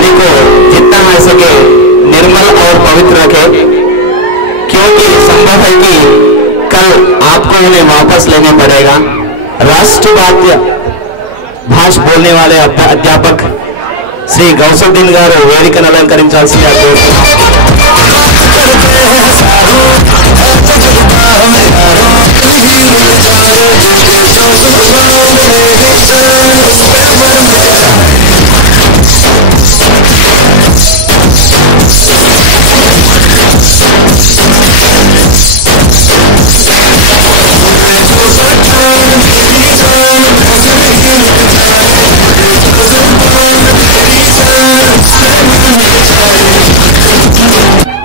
वाणी को जितना हो सके निर्मल और पवित्र रखे, क्योंकि संभव है कि कल आपको उन्हें वापस लेना पड़ेगा। राष्ट्रवाद्य भाष बोलने वाले अध्यापक श्री गौसुद्दीन गारू वेदिकను అలంకరించాల్సిందిగా కోరుతున్నాం।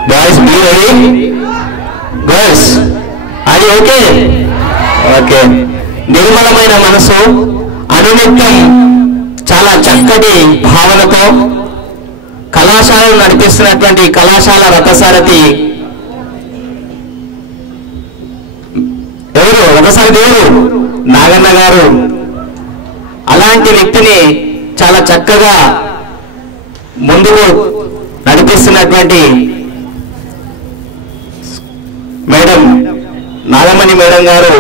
Boys, be ready? Girls, are you okay? Okay. నిర్మలమైన మనసు అనునిత్యం చాలా చక్కటి భావనతో కళాశాలను నడిపిస్తున్నటువంటి కళాశాల రథసారథి రథసారథి నాగన్న గారు అలాంటి వ్యక్తిని చాలా చక్కగా ముందుకు నడిపిస్తున్నటువంటి మేడం నాగమణి మేడం గారు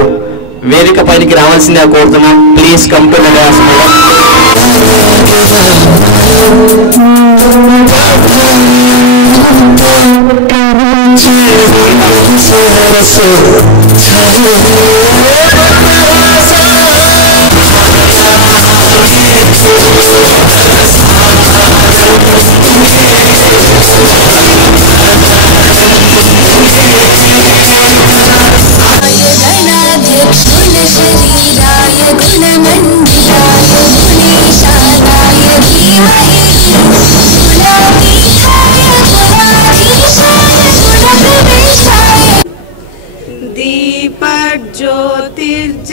వేదిక పైకి రావాల్సిందిగా కోరుతున్నాం। Please come to the dance madam.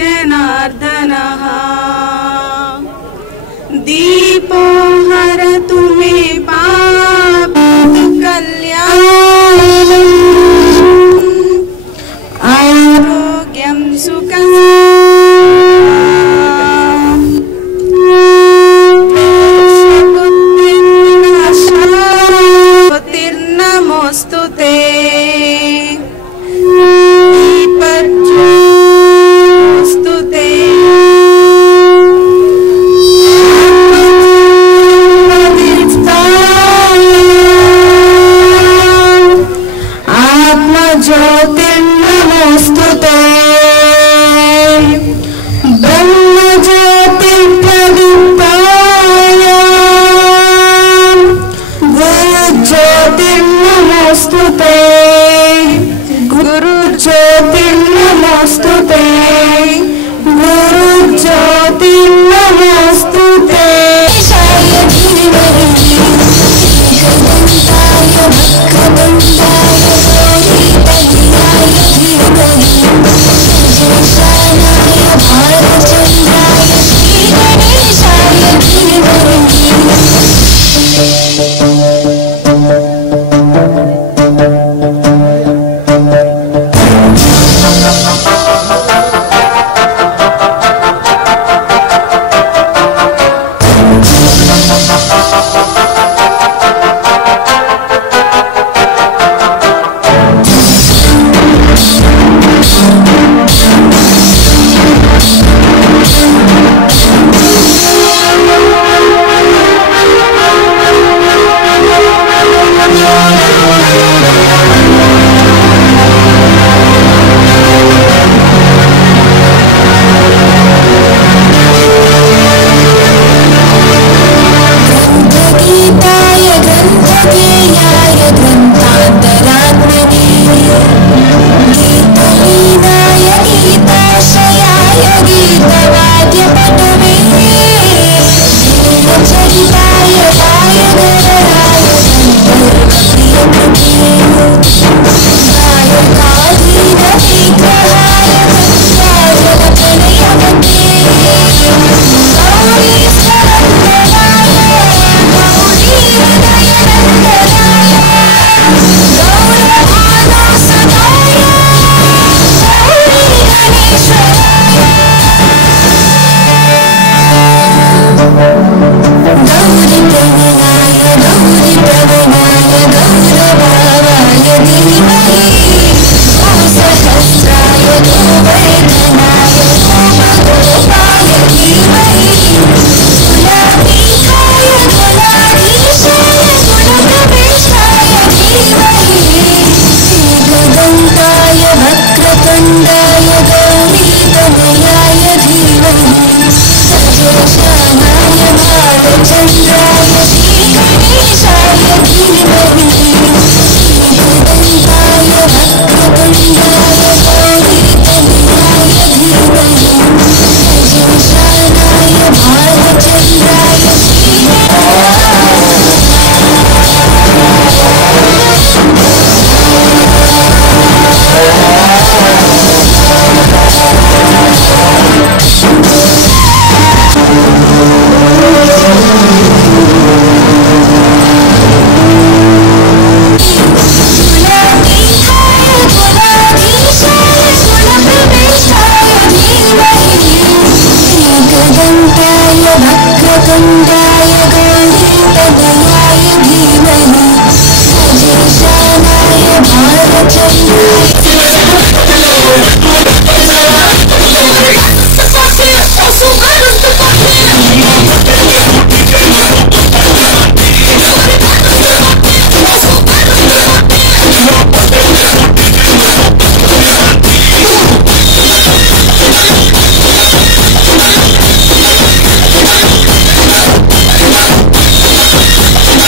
ज्योतिर्जनार्दनः दीपो हरतु मे पापतु कल्याणम् आरोग्यं सुखं ज्योतिर्नमोऽस्तु ते।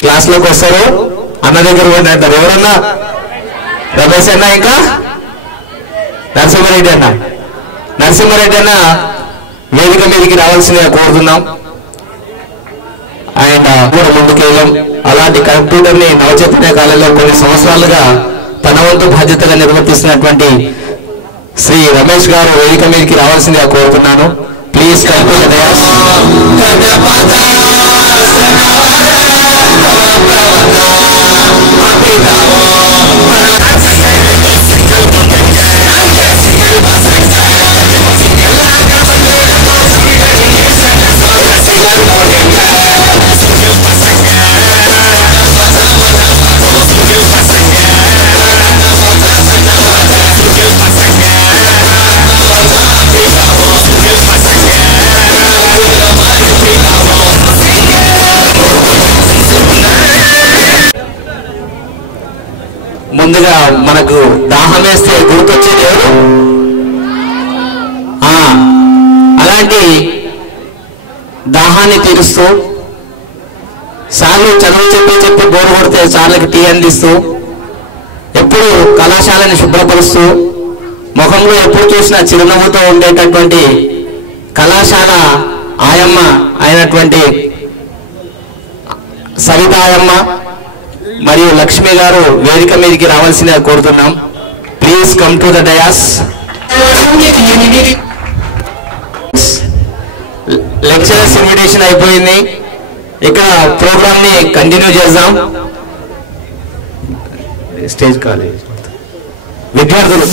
క్లాస్లోకి వస్తారు, అన్న దగ్గర పోండి అంటారు. ఎవరన్నా? రమేష్ అన్న, ఇంకా నరసింహారెడ్డి అన్న. నరసింహారెడ్డి అన్న వేదిక మీదకి రావాల్సిందిగా కోరుతున్నాం. ఆయన కూడా ముందుకెళ్ళాం. అలాంటి కంప్యూటర్ని నవచైతన్య కాలంలో కొన్ని సంవత్సరాలుగా తన వంతు బాధ్యతగా నిర్వర్తిస్తున్నటువంటి శ్రీ రమేష్ గారు వేదిక మీదకి రావాల్సిందిగా కోరుతున్నాను. ప్లీజ్ ముందుగా మనకు దాహం వేస్తే గుర్తొచ్చేది ఎవరు? అలాంటి దాహాన్ని తీరుస్తూ, సార్లు చదువు చెప్పి బోరు కొడితే సార్లకి టీ అందిస్తూ, ఎప్పుడు కళాశాలని శుభ్రపరుస్తూ, ముఖంలో ఎప్పుడు చూసినా చిరునవ్వుతో ఉండేటటువంటి కళాశాల ఆయమ్మ అయినటువంటి సవిత ఆయమ్మ మరియు లక్ష్మి గారు వేదిక మీదకి రావాల్సిందిగా కోరుతున్నాం. Please come to the dais. Lecturers invitation అయిపోయింది. ఇక్కడ ప్రోగ్రామ్ ని కంటిన్యూ చేద్దాం. స్టేజ్ కాలేజ్ విద్యార్థులు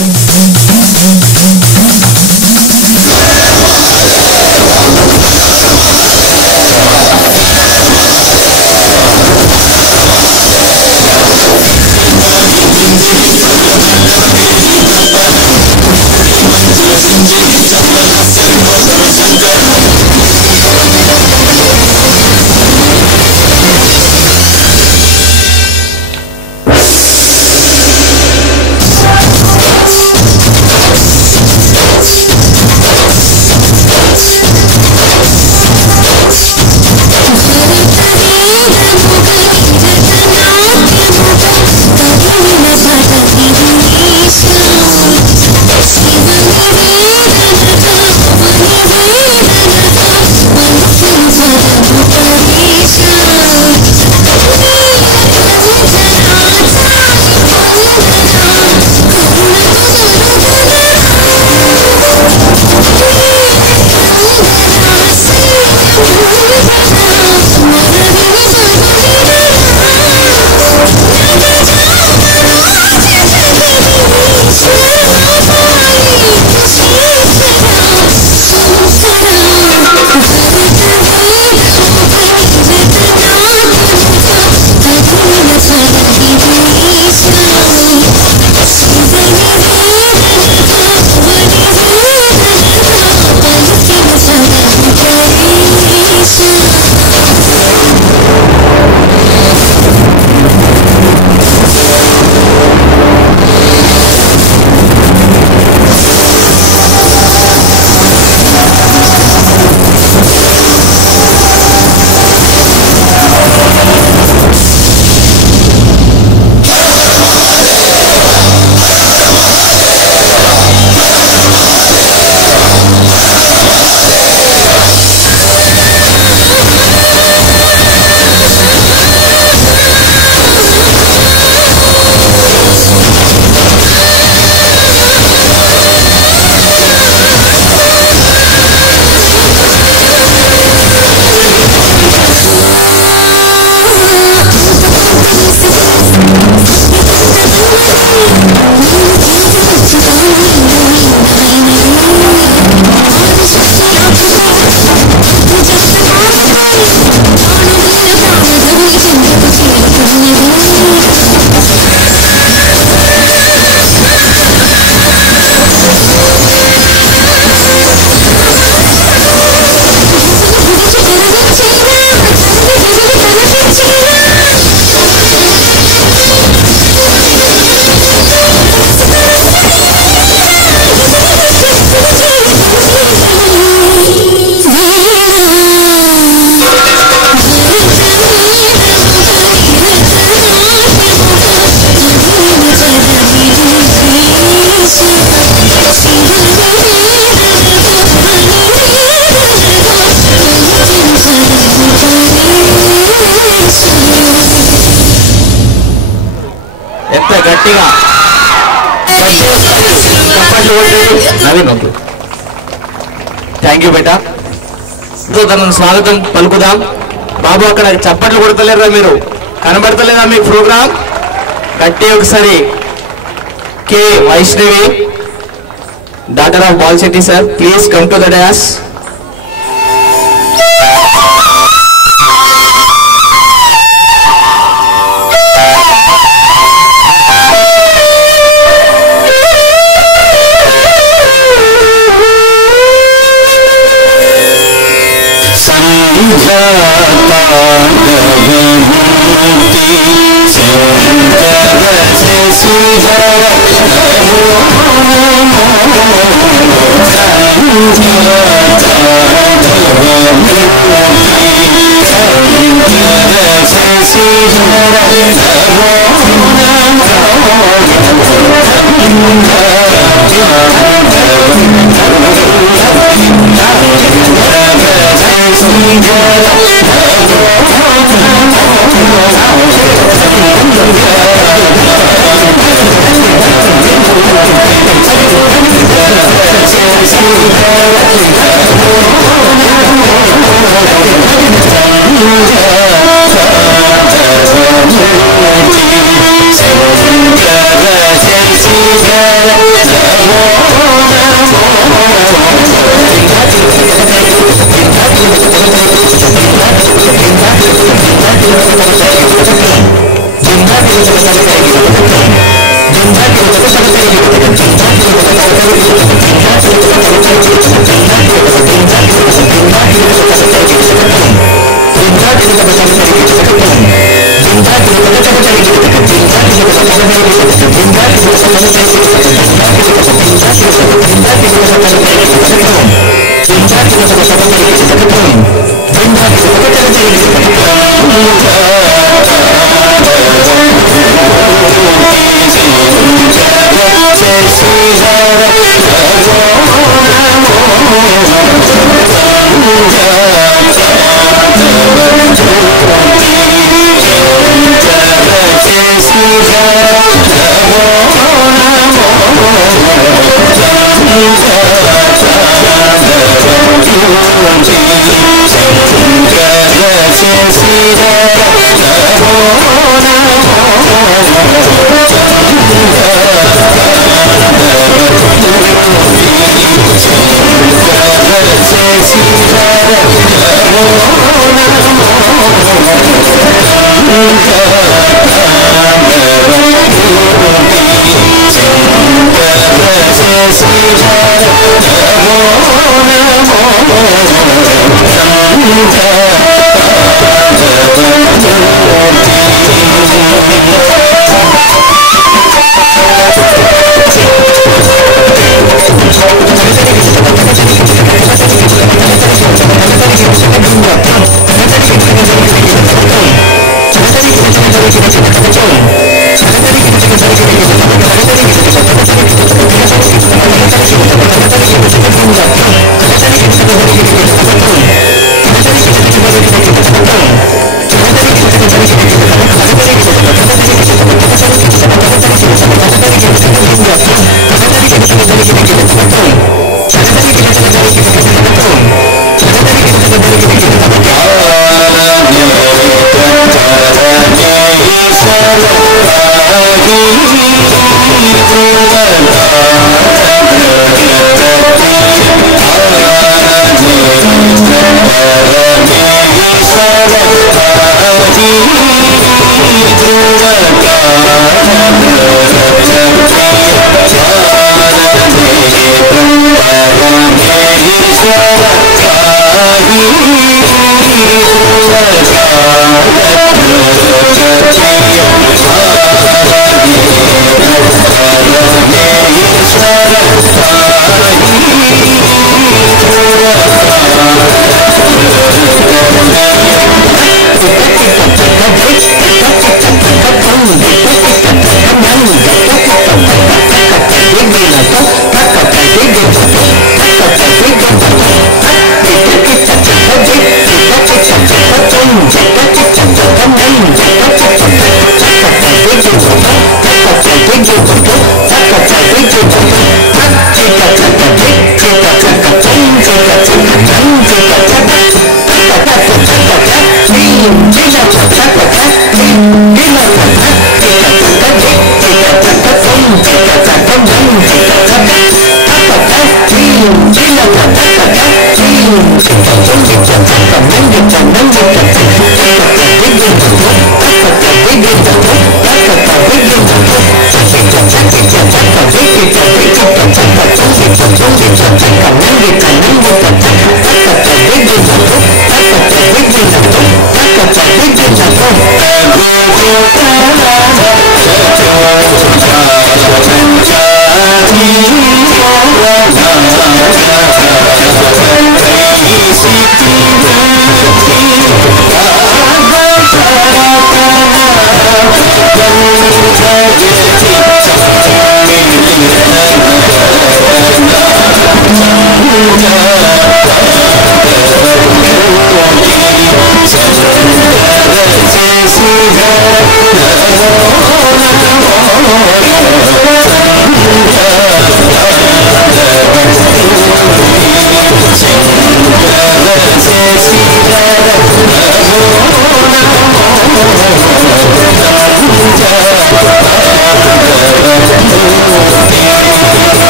గట్టిగా నవీన్. ఓకే, థ్యాంక్ యూ బేటా. తనను స్వాగతం పలుకుదాం. బాబు అక్కడ చప్పట్లు కొడతలేరా, మీరు కనబడతలేదా మీ ప్రోగ్రామ్? గట్టి ఒకసారి. K Vaishnavi, daughter of Balshetti sir, please come to the dais.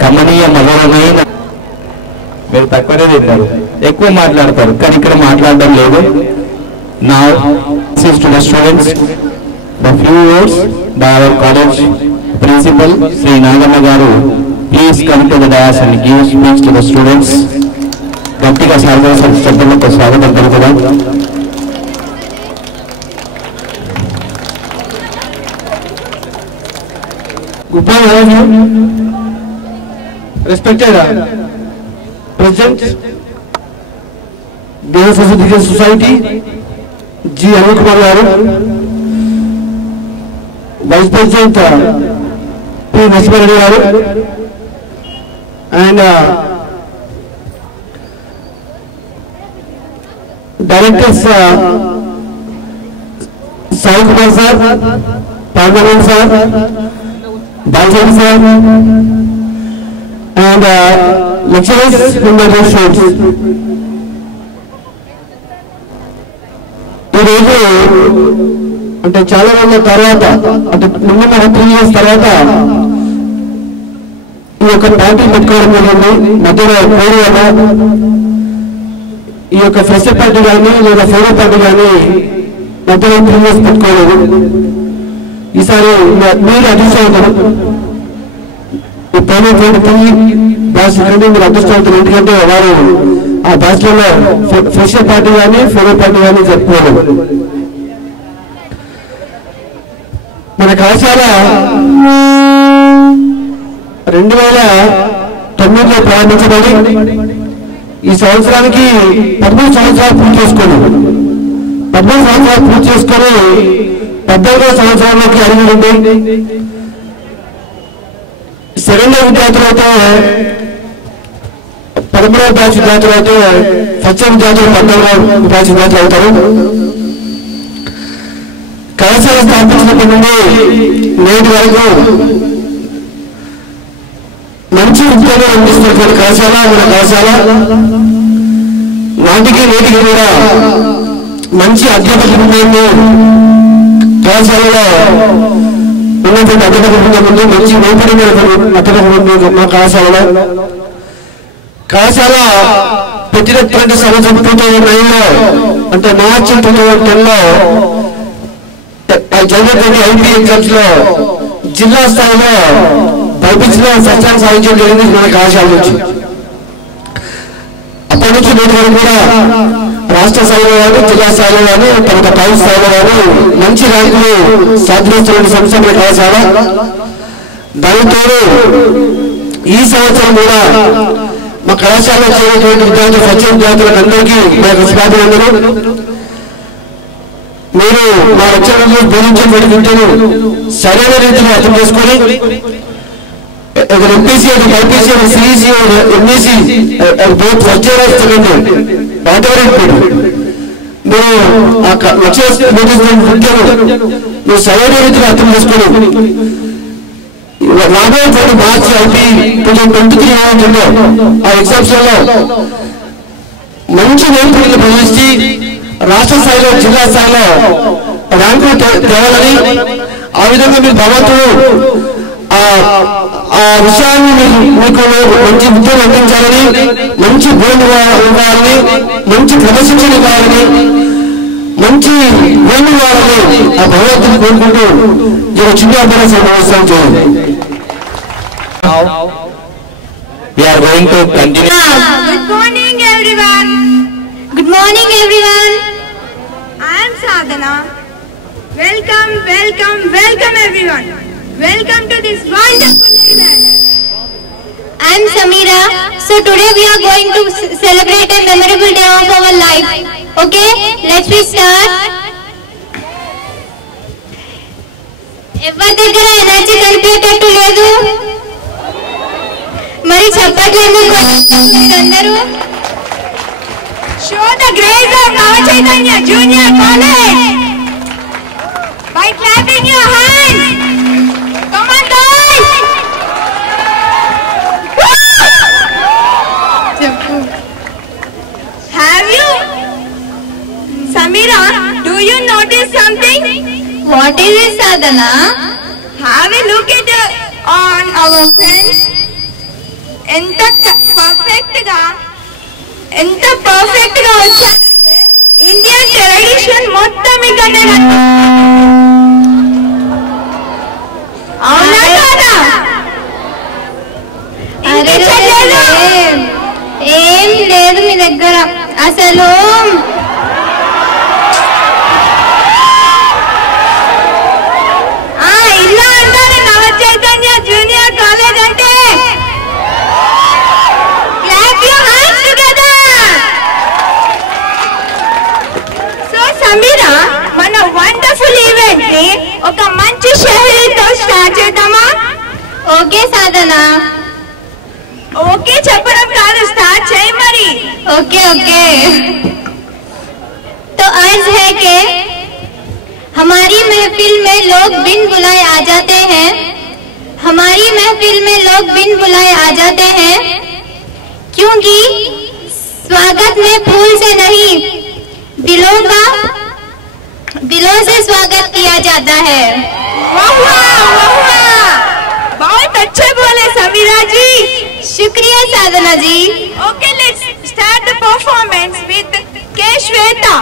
కమనీయ మధురమైన మీరు తక్కువనే తింటారు, ఎక్కువ మాట్లాడతారు, కానీ ఇక్కడ మాట్లాడడం లేదు. Now, to the students, the few words by our college principal, Sri Nagamma Garu, please come to the dais and give speech to the students. గట్టిగా శబ్దంతో స్వాగతం పలుకుదాం. Good morning, respected President, Dewas Education Society, G. Anil Kumar Garu, Vice President P. Narasimha Reddy Garu, and Directors Sai Kumar sir, Parmanan sir, Baljan sir, and lecturers from the institutes. ఈరోజు అంటే చాలా రోజుల తర్వాత, అంటే ముందు 3 years తర్వాత ఈ యొక్క పార్టీ పెట్టుకోవడం జరిగింది. మధ్యలో పూర్వగా ఈ యొక్క ఫ్రెషర్ పార్టీ కానీ లేదా ఫోరో పార్టీ కానీ మధ్యలో 3 years పెట్టుకోలేదు. ఈసారి మీరు అదృష్టవంతులు, ఈ పోయినటువంటి బ్యాచ్ కంటే మీరు అదృష్టవంతులు. ఎందుకంటే వారు ఆ బ్యాచ్లలో ఫ్రెషర్ పార్టీ కానీ ఫోరో పార్టీ కానీ జరుపుకోలేదు. మన కళాశాల 2009లో ప్రారంభించబడి ఈ సంవత్సరానికి 13 సంవత్సరాలు పూర్తి చేసుకున్నాం. 13 సంవత్సరాలు పూర్తి చేసుకొని 18వ సంవత్సరంలోకి అడిగింది. సెకండ్ ఇయర్ విద్యార్థులు అయితే 13వ బ్యాచ్ విద్యార్థులు అయితే ఫస్ట్ ఇయర్ విద్యార్థులు 14వ బ్యాచ్ విద్యార్థులు అవుతారు. కళాశాల స్థాపించినప్పటి నుండి నేటి వరకు మంచి విద్యను అందిస్తున్నటువంటి కళాశాల మన కళాశాల. నాటికి నేటికి కూడా మంచి అధ్యాపక బృందాన్ని కళాశాలలో ఉన్నటువంటి అధ్యాపక బృందం ఉంది. మంచి నైపుణ్యమైన అధ్యాపక బృందం మా కళాశాలలో. కళాశాల పెట్టినటువంటి సంవత్సరం 2009లో అంటే మార్చి 2010లో జరిగినటువంటి ఐపీ ఎగ్జామ్స్ లో జిల్లా స్థాయిలో బైపీసీలో ఫస్ట్ ర్యాంక్ సాధించడం జరిగింది మన కళాశాల నుంచి. అప్పటి నుంచి నేటి వరకు కూడా రాష్ట్ర స్థాయిలో కానీ జిల్లా స్థాయిలో కానీ తర్వాత టౌన్ స్థాయిలో కానీ మంచి ర్యాంకులు సాధిస్తున్న సంస్థ మన కళాశాల. దానితో ఈ సంవత్సరం కూడా మా కళాశాలలో చేరినటువంటి విద్యార్థులు ఫస్ట్ ఇయర్ విద్యార్థులకు అందరికీ మా శుభాభినందనలు. మీరు మా లెక్చరర్లు బోధించినటువంటి విద్యను సరైన రీతిలో అర్థం చేసుకొని अगर MPC और IPC और CEC और MEC both first year or second year, whatever it may be, మీరు ఆ లక్ష్య మీరు సరైన రీతిలో అర్థం చేసుకొని రాబోయే మార్చి ఐపీ 2023 ఏమైందో ఆ ఎగ్జామ్స్ లో మంచి నేర్పుని ప్రదర్శించి రాష్ట్ర స్థాయిలో జిల్లా స్థాయిలో ర్యాంకులు తేవాలని ఆ విధంగా మీరు భగవంతుడు ఆ విషయాన్ని మీకు మంచి విద్యను అందించాలని మంచి బోర్డు ఇవ్వాలని మంచి క్రమశిక్షణ ఇవ్వాలని మంచి బోర్డు ఇవ్వాలని ఆ భగవంతుని కోరుకుంటూ చిన్న అభ్యాస సమావేశం చేయండి. We are going to continue. Good morning everyone. Good morning everyone. I am Sadhana. Welcome, welcome, welcome everyone. Welcome to this wonderful event. I am Samira. So today we are going to celebrate a memorable day of our life. Okay, let's we start. ఎవరి దగ్గర energy కనిపించేటట్టు లేదు, మరి చెప్పట్లు ఎందుకు అందరూ? Show the grace of Nava Chaitanya Junior College by clapping your hands. Come on guys. Have you, Samira, do you notice something? What is it, Sadhana? Have a look at on our friends. ఎంత perfect గా వచ్చారంటే Indian tradition మొత్తం ఇక్కడనే అవునా కాదా? ఏం లేదు మీ దగ్గర అసలు. ఇలా అంటారు నవ చైతన్య జూనియర్ కాలేజ్ అంటే. సమీరా, మన వండర్ఫుల్ ఈవెంట్ ని ఒక మంచి షహరీతో స్టార్ట్ చేద్దామా? ఓకే సాధనా. ఓకే చెప్పడం కాదు, స్టార్ట్ చేయి మరి. ओके ओके तो अर्ज है कि हमारी महफिल में लोग बिन बुलाए आ जाते हैं, हमारी महफिल में लोग बिन बुलाए आ जाते हैं, क्योंकि स्वागत में फूल से नहीं दिलों से स्वागत किया जाता है। वाह वाह वाह, बहुत अच्छे बोले समीरा जी। शुक्रिया Sadhana ji. Okay, let's start the performance with K. Shweta.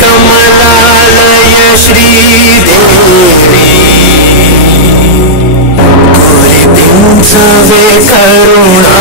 कमलालय श्रीदेवी कुरिपिंचवे करुणांबुरासी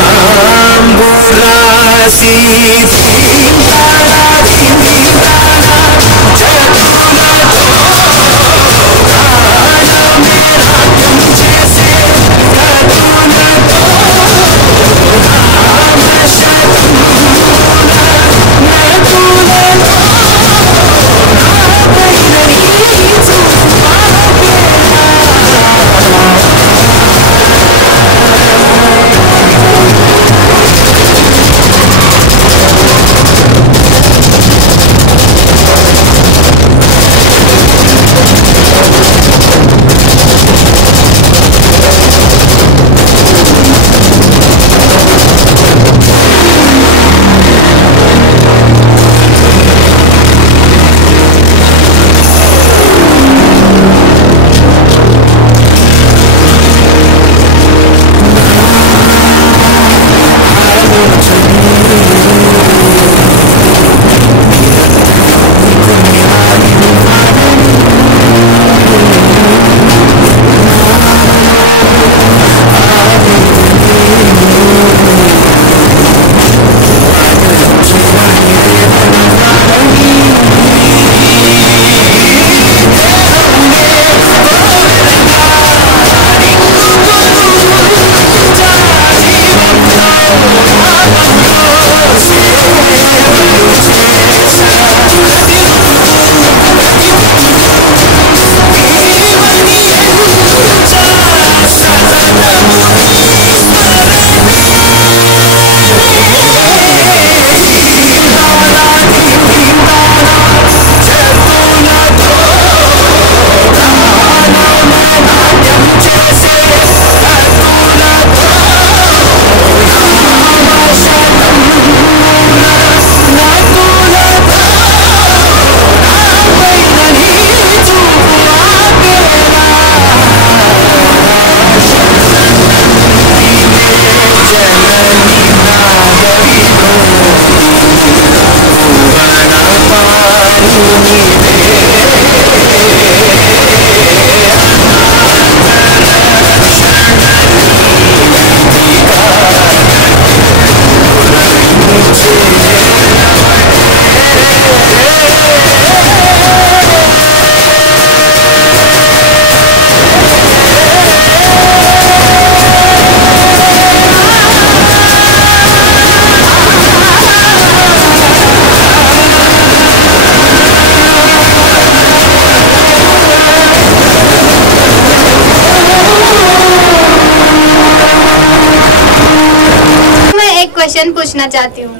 क्वेश्चन पूछना चाहती हूँ।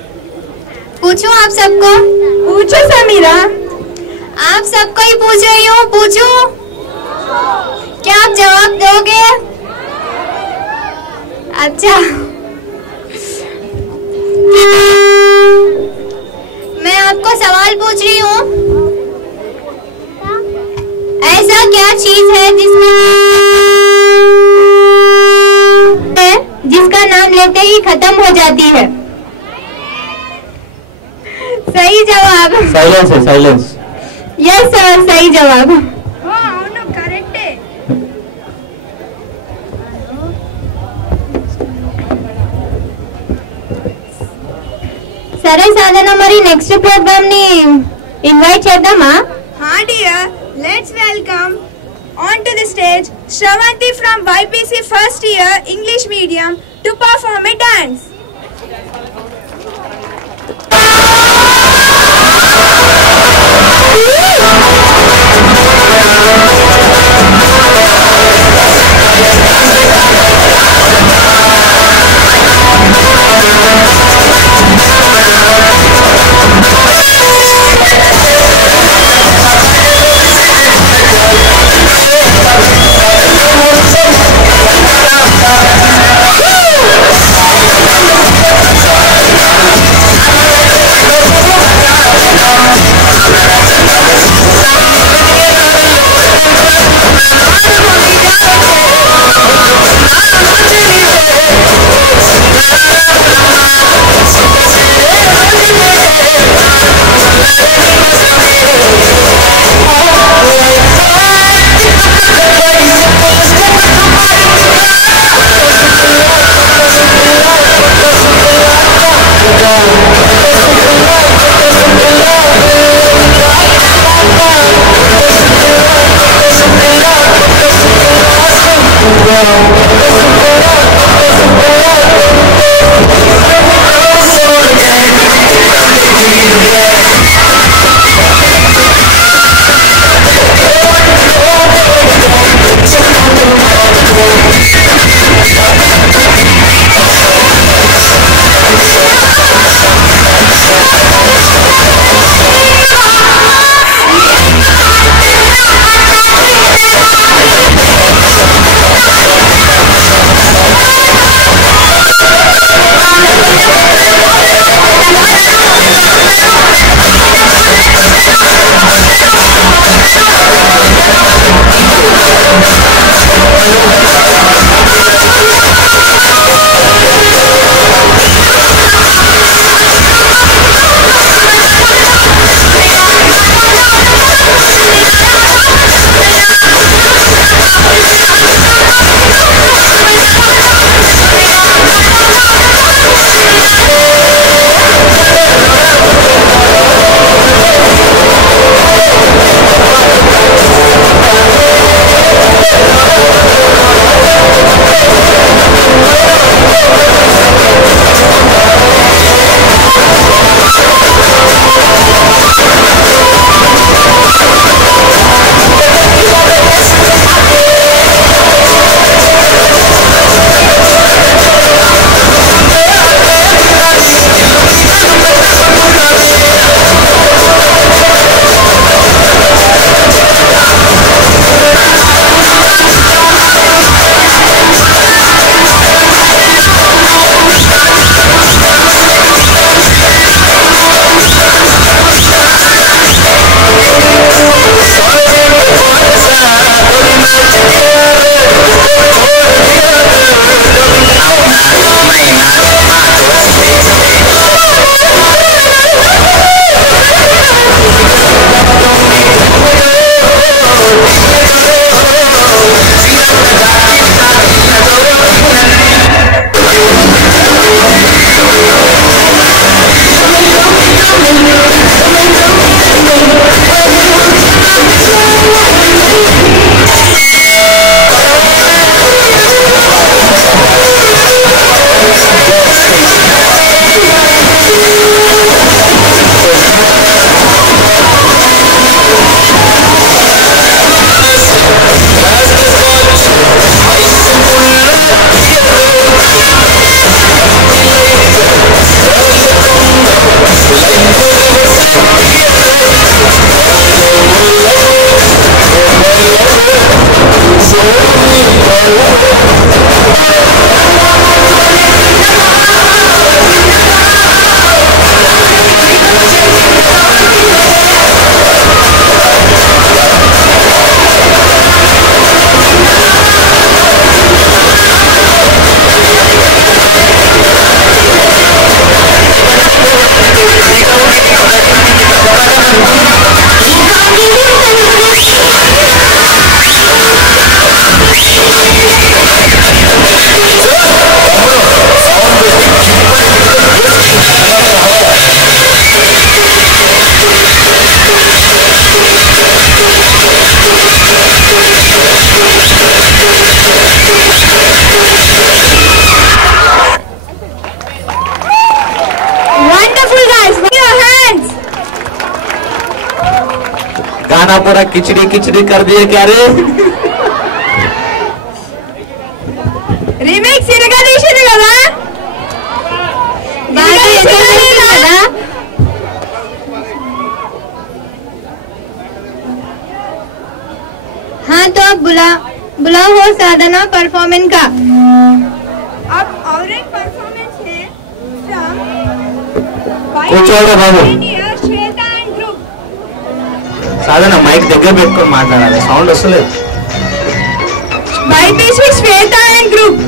पूछूं आप सबको? पूछो समीरा। आप सबको ही पूछ रही हूँ, पूछूं? क्या आप जवाब दोगे? अच्छा, मैं आपको सवाल पूछ रही हूँ। ऐसा क्या चीज है जिसका नाम लेते ही खत्म हो जाती है? सही जवाब। साइलेंस है, साइलेंस। यस सर, सही जवाब। అవును కరెక్టే। సరే సాధన, మరి నెక్స్ట్ ప్రోగ్రామ్ ని ఇన్వైట్ చేద్దామా? हाँ dear, let's welcome onto the stage Shravanti from YPC first year English medium to perform a dance. खाना पूरा खिचड़ी खिचड़ी कर दिए क्या रे? రీమేక్ సిరగా తీసింది కదా బాగా ఎంజాయ్ చేస్తారు కదా. हाँ तो अब बुलाओ हो साधना परफॉर्मेंस का. अब और एक परफॉर्मेंस है కూర్చోండి బాబు. శ్వేత అండ్ గ్రూప్. సాధన మైక్ దగ్గర పెట్టుకొని మాట్లాడాలి, సౌండ్ వస్తలేదు. BiPC Shweta and group.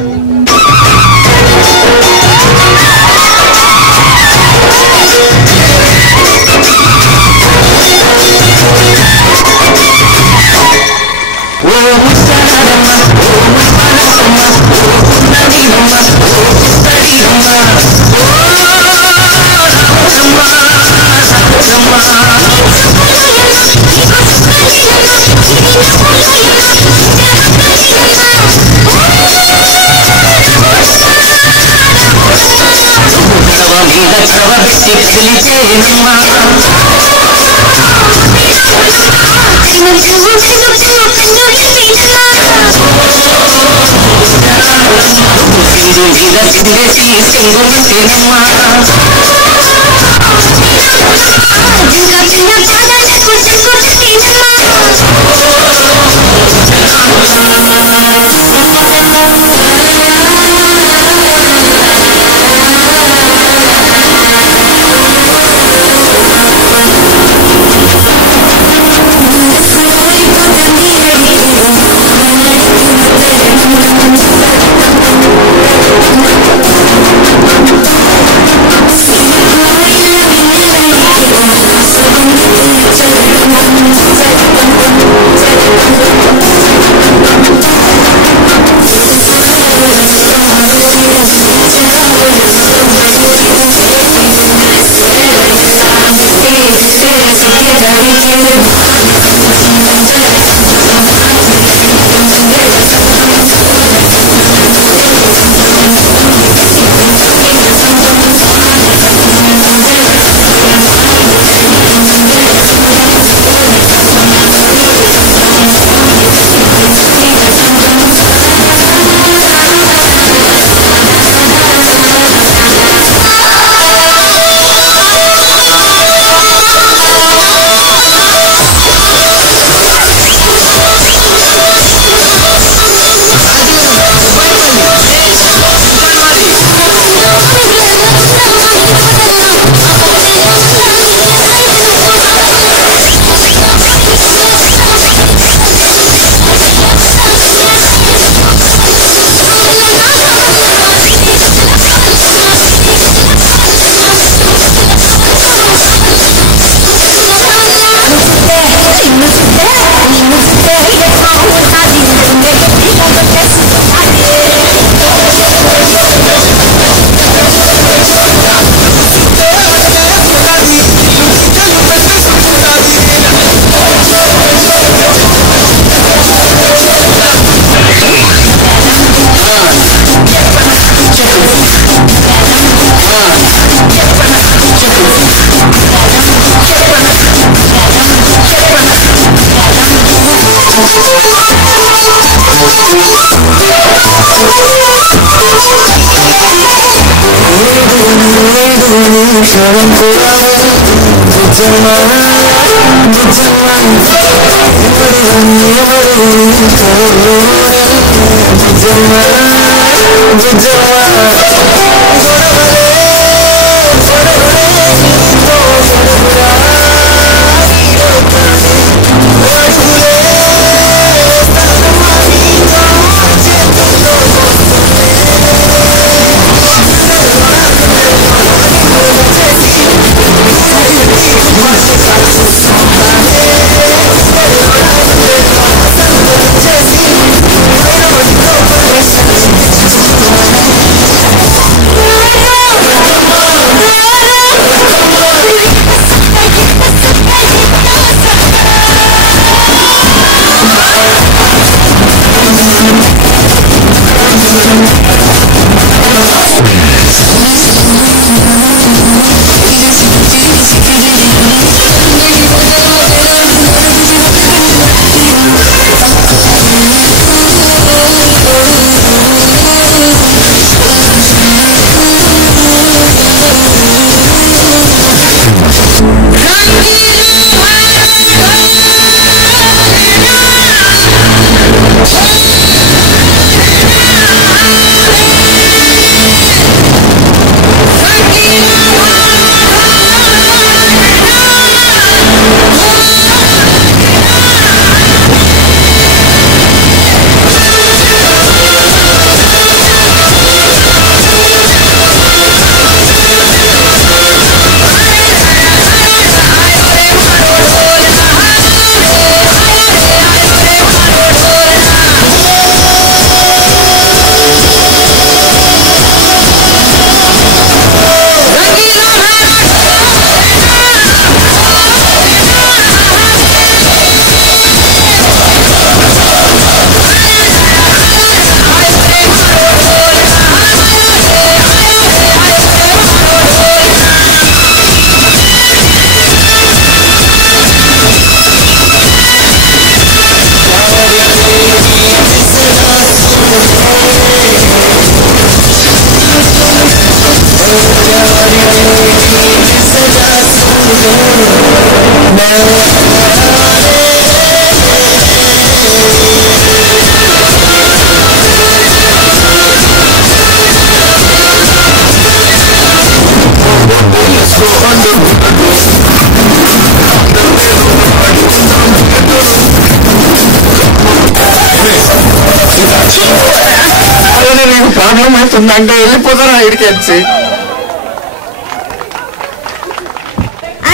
వస్తుందంటే వెళ్ళిపోతారా ఇక్కడికి వచ్చి.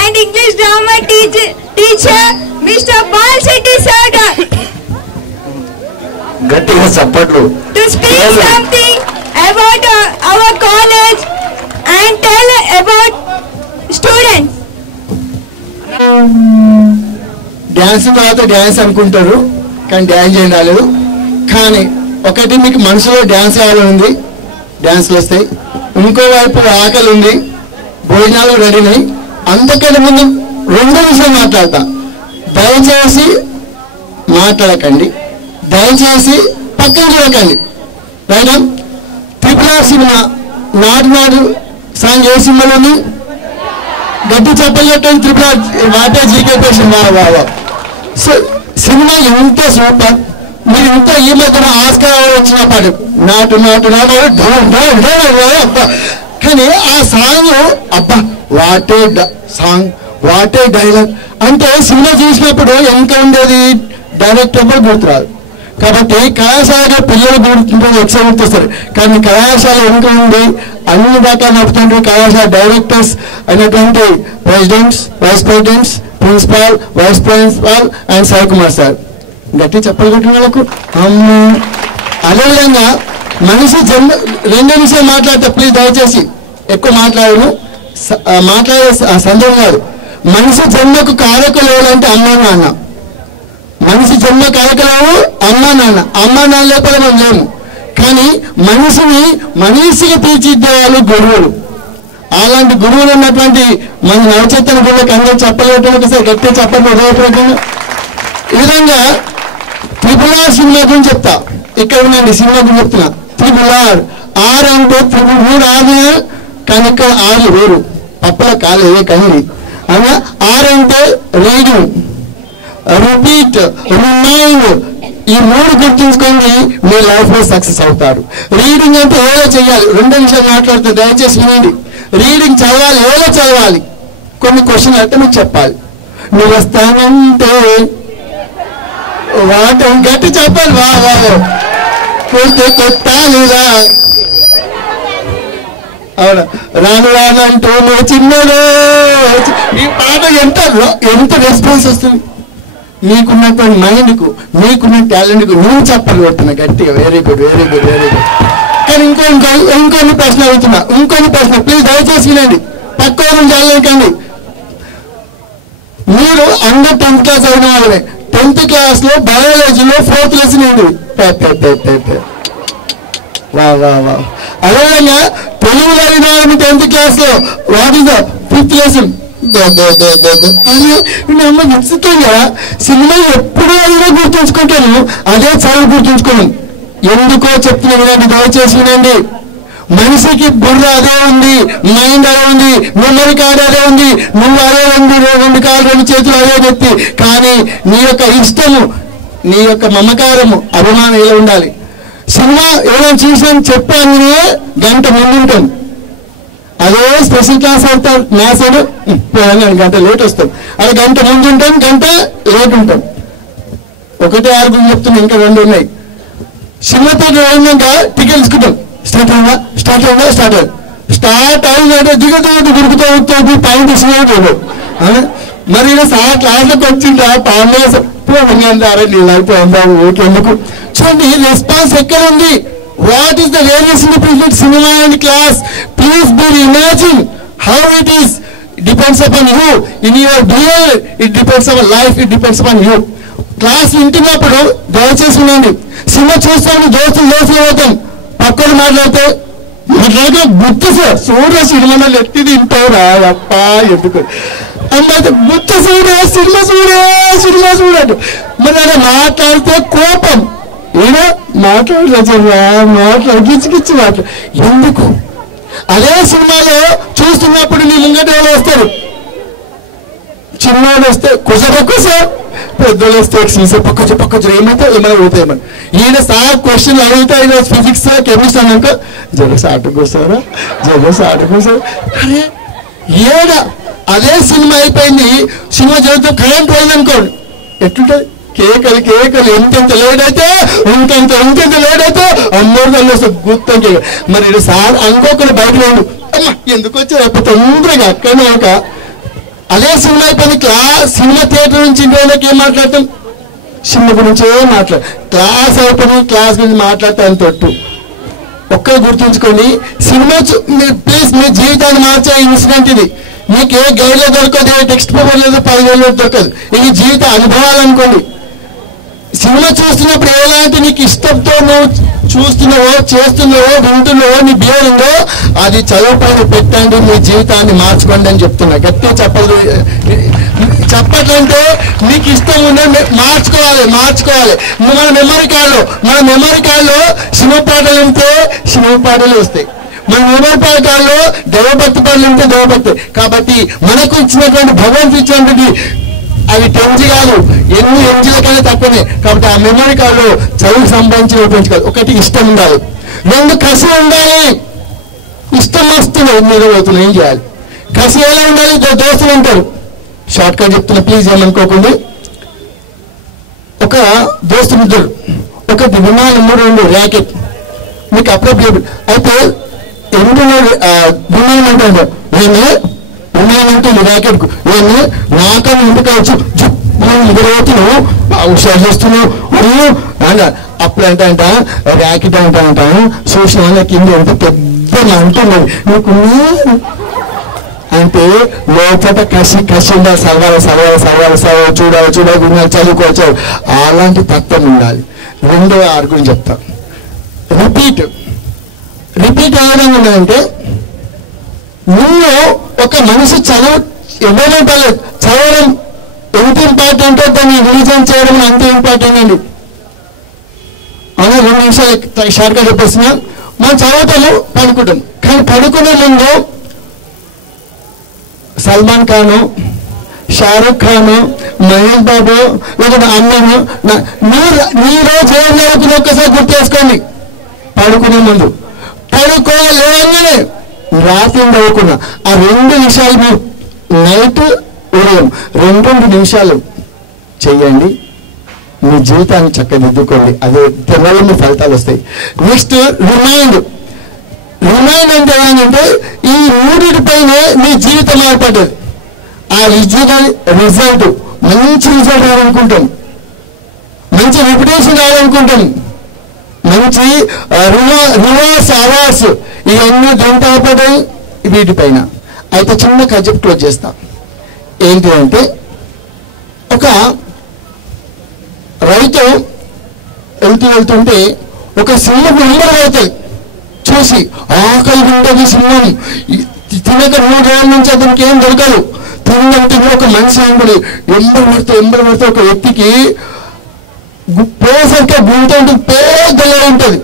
And English drama teacher Mr. Pal Shetty sir గట్టిగా చప్పట్లు. to speak something about our college and tell about students. Dance తర్వాత డ్యాన్స్ అనుకుంటారు కానీ డ్యాన్స్ చేయండి రాలేదు. కానీ ఒకటి మీకు మనసులో డ్యాన్స్ వేయాలని ఉంది, డ్యాన్స్లు వస్తాయి. ఇంకోవైపు ఆకలి ఉంది, భోజనాలు రెడీనాయి. అంతకంటే ముందు 2 నిమిషాలు మాట్లాడతా. దయచేసి మాట్లాడకండి, దయచేసి పక్కన చూడకండి. Right? RRR cinema Naatu song ఏ సినిమాలో ఉంది? గట్టి చెప్పలేటండి. RRR what a GK passion. So cinema ఎంత సూపర్. మీరు ఇంత ఈ మధ్యన ఆస్కార్ వచ్చిన పాడు నాటు నాటు నాటు అబ్బా. కానీ ఆ సాంగ్ అబ్బా వాటే సాంగ్, వాటే డైలాగ్. అంటే సినిమా చూసినప్పుడు ఎంత ఉండేది డైరెక్టర్ కూడా గుర్తురాదు. కాబట్టి కళాశాల పిల్లలు గుర్తుంటుంది, ఎక్సైట్ గుర్తొస్తారు. కానీ కళాశాల ఎంత ఉంది అన్ని దాకా నడుపుతుంటే కళాశాల డైరెక్టర్స్ అయినటువంటి presidents, vice presidents, principal, vice principal and Sai Kumar sir. గట్టి చెప్పగలిగిన వాళ్ళకు అదేవిధంగా మనిషి జన్మ 2 నిమిషాలు మాట్లాడితే ప్లీజ్ దయచేసి ఎక్కువ మాట్లాడను, మాట్లాడే సందేహం కాదు. మనిషి జన్మకు కారకులు ఎవరంటే అమ్మా నాన్న. మనిషి జన్మ కారకులు అమ్మా నాన్న. అమ్మా నాన్న లేకపోతే మనం లేము. కానీ మనిషిగా తీర్చిదిద్దేవాళ్ళు గురువులు. అలాంటి గురువులు ఉన్నటువంటి మన నవచేతన గురువులకు అందరూ చెప్పలేటం ఒకసారి గట్టిగా చెప్పండి ఉదయపూర్వకంగా. ఈ విధంగా RRR సినిమా గురించి చెప్తా. ఇక్కడ ఉండండి, సినిమా గురించి చెప్తున్నా. RRR ఆర్ అంటే 3 ఆరు కానీ ఇక్కడ 6 వేరు పప్పుల కాలే కండి. అలా ఆర్ అంటే రీడింగ్, రిపీట్, రిమైండ్. ఈ 3 గుర్తుంచుకొని మీ లైఫ్ లో సక్సెస్ అవుతారు. రీడింగ్ అంటే ఏదో చేయాలి. 2 నిమిషాలు మాట్లాడుతూ దయచేసి వినండి. రీడింగ్ చదవాలి, ఏదో చదవాలి. కొన్ని క్వశ్చన్లు అంటే మీకు చెప్పాలి. నువ్వు వస్తానంటే వాటి గట్టి చెప్పాలి. కొట్టాలిరా అవునా. రాను రానంటూ నువ్వు చిన్నదో. ఈ పాట ఎంత రెస్పాన్స్ వస్తుంది మీకున్నటువంటి మైండ్కు, మీకున్న టాలెంట్కు. నువ్వు చెప్పాలి కొడుతున్నా గట్టిగా. Very good, very good, very good. కానీ ఇంకొన్ని ప్రశ్నలు అడుగుతున్నా. ఇంకొన్ని ప్రశ్న ప్లీజ్ దయచేసి వినండి. పక్క చదవకండి. మీరు అందరూ 10th క్లాస్ అయిన వాళ్ళే. 10th క్లాస్లో బయాలజీలో 4th లెసన్ ఏంటి? వా. అదేవిధంగా తెలుగులో అయిన వాళ్ళని 10th క్లాస్లో what is the 5th lesson? అమ్మ విచిత్రంగా సినిమా ఎప్పుడు అదే గుర్తుంచుకుంటాను, అదే చదువు గుర్తుంచుకోను. ఎందుకో చెప్తున్నా వినండి, దయచేసి వినండి. మనిషికి బుర్ర అదే ఉంది, మైండ్ అదే ఉంది, మెమరీ కార్డ్ అదే ఉంది. నువ్వు అదే ఉంది, 2 కాళ్ళు 2 చేతులు అదే వ్యక్తి. కానీ నీ యొక్క ఇష్టము, నీ యొక్క మమకారము, అభిమానం ఎలా ఉండాలి. సినిమా ఏదైనా చూసాను చెప్పానే గంట ముందుంటాం. అదే స్పెషల్ క్లాస్ అవుతాం, మ్యాథ్స్ గంట లేట్ వస్తాం. అదే గంట ముందు ఉంటాం, గంట లేట్ ఉంటాం. 1 ఆర్గ్యుమెంట్ చెప్తున్నా, ఇంకా 2 ఉన్నాయి. సినిమాతో అయినాక టికెట్ తీసుకుంటాం. స్టార్ట్ అయిందంటే దిగుతుంది, గురుకుతుంది, పైన తీసుకున్నాడు. మరి సార్ క్లాస్లోకి వచ్చిందా పాడేసారే నీ లైఫ్ ఓకే. ఎందుకు చూడండి రెస్పాన్స్ ఎక్కడ ఉంది. What is the variation between cinema and class? Please be imagine how it is. Depends upon you. In your behavior, it depends upon life. It depends upon you. Class వింటున్నప్పుడు దయచేసి ఉండండి. Cinema చూస్తాను దోస్తులు అవుతాం. పక్కన మాట్లాడితే గుర్తు సార్ చూడ సినిమాలో ఎత్తి తింటావురా అప్ప ఎందుకు అన్నైతే గుర్తు చూడే సినిమా చూడదు. మరి అలా మాట్లాడితే కోపం ఏదో మాట్లాడు గిచ్చి మాట్లాడు ఎందుకు. అదే సినిమాలో చూస్తున్నప్పుడు నీ ముంగట ఎవరు వస్తారు, చిన్నవాడు వస్తే కుస పెద్దోళ్ళు వస్తే పక్కచు ఏమైతే ఏమైనా పోతాయేమని. ఈయన సార్ క్వశ్చన్ అడిగితే ఆయన ఫిజిక్స్ కెమిస్ట్రీ అన్నాక జలస ఆటకొస్తారా అరే ఏడా. అదే సినిమా అయిపోయింది, సినిమా చదివితే కరెంట్ పోయింది అనుకోండి ఎట్లుంటుంది. కేకలు కేకలు ఎంతెంత లేట్ అయితే ఇంకెంత లేట్ అయితే అమ్మోడు తల్లి వస్తుంది గుర్తం కేక. మరి సార్ అనుకోకుండా బయట వేయండు, అమ్మ ఎందుకు వచ్చారు అప్పుడు తొందరగా అక్కడనే ఒక అదే సినిమా అయిపోయింది. సినిమా థియేటర్ నుంచి ఇంటి ఏం మాట్లాడతాం, సినిమా గురించే క్లాస్ అయిపోయింది, క్లాస్ గురించి మాట్లాడతాం తొట్టు. ఒక్కరు గుర్తుంచుకోండి, సినిమా ప్లీజ్ మీ జీవితాన్ని మార్చే ఇన్సిడెంట్ ఇది. మీకు ఏ గైడ్లో దొరకదు, ఏ టెక్స్ట్ పేపర్ లేదు, 10 వేలలో దొరకదు. ఇది జీవిత అనుభవాలు అనుకోండి. సినిమా చూస్తున్నప్పుడు ఎలాంటి నీకు ఇష్టంతో నువ్వు చూస్తున్నావో, చేస్తున్నావో, వింటున్నావో, నీ బిహేవియర్ ఉందో అది చదువు పైన పెట్టండి, మీ జీవితాన్ని మార్చుకోండి అని చెప్తున్నా. గట్టిగా చెప్పట్లంటే మీకు ఇష్టం ఉండే మార్చుకోవాలి. మన మెమరీ కార్డులో సినిమా పాటలు ఉంటే సినిమా పాటలు వస్తాయి, మన మెమరీ కార్డులో దైవభక్తి పాటలు ఉంటే దైవభక్తి. కాబట్టి మనకు ఇచ్చినటువంటి భగవంతుడు ఇచ్చినటువంటి అవి 10G కాదు, ఎన్ని MGలకైనా తక్కువనే. కాబట్టి ఆ మెమరీ కార్డులో చదువుకు సంబంధించిన ఉపయోగించుకోవాలి. ఒకటి ఇష్టం ఉండాలి, 2 కసి ఉండాలి. ఇష్టం వస్తుంది మీద పోతున్నా ఏం చేయాలి, కసి ఎలా ఉండాలి. దోస్తులు ఉంటారు, షార్ట్ కట్ చెప్తున్నా ప్లీజ్ ఏమనుకోకుండా. ఒక దోస్తులు ఉంటారు, ఒకటి విమానం, 2 ర్యాకెట్. మీకు అప్రోప్రియేట్ అయితే విమానం అంటారు, విమానం ఉంటుంది ర్యాకెట్కు. నేను నాకన్నా ఇంటికి వచ్చు ఎదురవుతున్నావు, హుషారు చేస్తున్నావు అప్పుడు అంట ర్యాకెట్ అంట చూసిన కింద ఎంత పెద్ద అంటున్నాడు నీకు అంటే లోపల కసి ఉండాలి. సవాలు చూడాలి చదువుకోవచ్చు. అలాంటి తత్వం ఉండాలి. 2వ ఆర్గుని చెప్తా, రిపీట్ అవడం ఉన్నదంటే నువ్వు ఒక మనిషి ఎవరైనా పర్లేదు, చదవడం ఎంత ఇంపార్టెంటో దాన్ని రివిజన్ చేయడం అంత ఇంపార్టెంట్ అండి. అవునా, 2 నిమిషాలు షార్ట్గా చెప్పేస్తున్నా. మనం చదువుతాము, పడుకుంటాం. కానీ పడుకునే ముందు సల్మాన్ ఖాను, షారుఖ్ ఖాను, మహేష్ బాబు లేకపోతే అమ్మను నీ రోజు ఏం జరుగుతుందో ఒక్కసారి గుర్తు చేసుకోండి. పడుకునే ముందు లేవగానే రాత్రి చదువుకున్నా ఆ 2 నిమిషాలు మీరు నైట్ ఉదయం 2 నిమిషాలు చెయ్యండి, మీ జీవితాన్ని చక్కదిద్దుకోండి. అదే త్వరలో మీ ఫలితాలు వస్తాయి. నెక్స్ట్ రిమైండ్ అంటే ఏంటంటే ఈ 3 పైనే మీ జీవితం ఏర్పడ్డది. ఆ రిజల్ట్ మంచి రిజల్ట్ రావాలనుకుంటాం, మంచి రెప్యుటేషన్ రావాలనుకుంటాం, మంచి రివర్స్ అవార్డ్స్ ఇవన్నీ దేంతో ఏర్పడ్డాయి వీటిపైన. అయితే చిన్న కజెప్ట్ క్లోజ్ చేస్తా. ఏంటి అంటే ఒక రైతు వెళ్తుంటే ఒక సింహం వెంబడి అవుతుంది. చూసి ఆకలి ఉంటుంది సింహం, తినక 3 రోజుల నుంచి అతనికి ఏం దొరకదు. తిందంటే ఒక మనిషి వెంబడి పడితే ఒక వ్యక్తికి పోసరికే గుంట ఉంటుంది, పెద్దగా ఉంటుంది.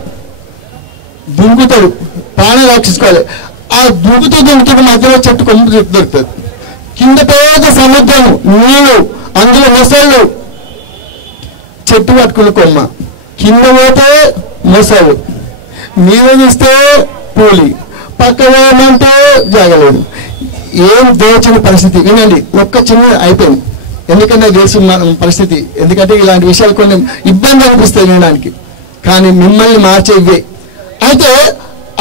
దుంకుతాడు, ప్రాణం రక్షించుకోవాలి. ఆ దుంకుతూ మధ్యలో చెట్టు కొమ్ము దొరుకుతుంది. కింద పెద్ద సముద్రం, నీళ్ళు, అందులో మొసళ్ళు, చెట్టు పట్టుకున్న కొమ్మ. కింద పోతే మొసళ్ళు, మీద చూస్తే పూలి, పక్క వేయమంటే జాగలేదు. ఏం దోచిన పరిస్థితి. వినండి, ఒక్క చిన్న అయిపోయింది. ఎందుకంటే తెలుసు మన పరిస్థితి. ఎందుకంటే ఇలాంటి విషయాలు కొన్ని ఇబ్బంది అనిపిస్తాయి వినడానికి, కానీ మిమ్మల్ని మార్చే ఇవే. అయితే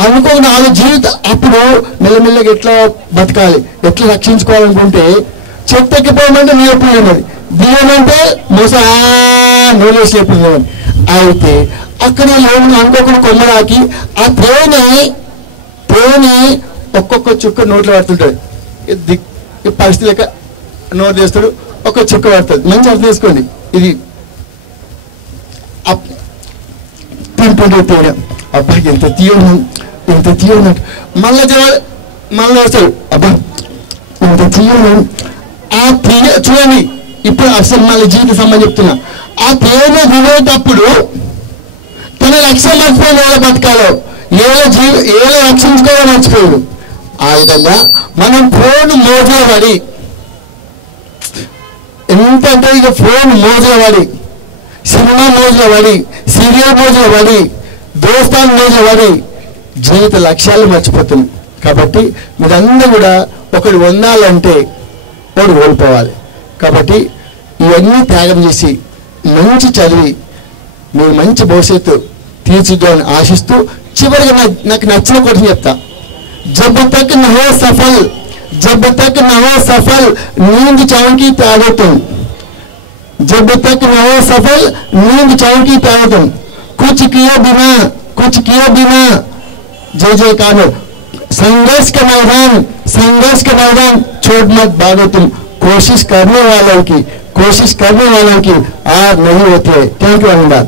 అనుకోని వాళ్ళ జీవితం అప్పుడు మెల్లమెల్లగా ఎట్లా బతకాలి, ఎట్లా రక్షించుకోవాలనుకుంటే చెట్టు ఎక్కిపోవమంటే నీ ఎప్పుడు ఉన్నది, దిగమంటే నోలేసి ఎప్పుడు ఉన్నది. అయితే అక్కడ అనుకోకుండా కొమ్మరాకి ఆ తేనె ఒక్కొక్క చుక్క నోట్లో పడుతుంటాడు. పరిస్థితి లెక్క నోరు చేస్తాడు, ఒక చుక్క పడుతుంది. మంచి అర్థం చేసుకోండి. ఇది తింటుంటే తేనె అబ్బాయికి ఎంత తీయన్నట్టు మళ్ళీ వస్తాడు, అబ్బా ఇంత తీయను. ఆ తీయ చూడండి, ఇప్పుడు అసలు మళ్ళీ జీవిత సంబంధం చెప్తున్నా. ఆ తేనె తినేటప్పుడు తన లక్ష్యం మర్చిపోయింది, ఎలా బతకాలో, ఏదో రక్షించుకోవాలో మర్చిపోయాడు. ఆ విధంగా మనం ఫోన్ మోజులో పడి, ఎంతంటే ఇక ఫోన్ మోజులో పడి, సినిమా మోజులో పడి, సీరియల్ మోజులో పడి, దోస్తాన్ మోజులో పడి జీవిత లక్ష్యాలు మర్చిపోతుంది. కాబట్టి మీరందరూ కూడా ఒకడు వందాలంటే ఒకడు ఓడిపోవాలి. కాబట్టి ఇవన్నీ త్యాగం చేసి మంచి చదివి మీరు మంచి భవిష్యత్తు తీర్చిద్దామని ఆశిస్తూ చివరిగా నాకు నచ్చిన కొట్టి చెప్తా. జబ్ తక్ న హో సఫల్, जब तक न हो सफल नींद चौकी त्यागतुम, जब तक न हो सफल नींद चौकी त्यागतुम, कुछ किए बिना जय जयकार, संघर्ष का मैदान छोड़ मत भागो तुम, कोशिश करने वालों की हार नहीं होती है। Thank you Anurag.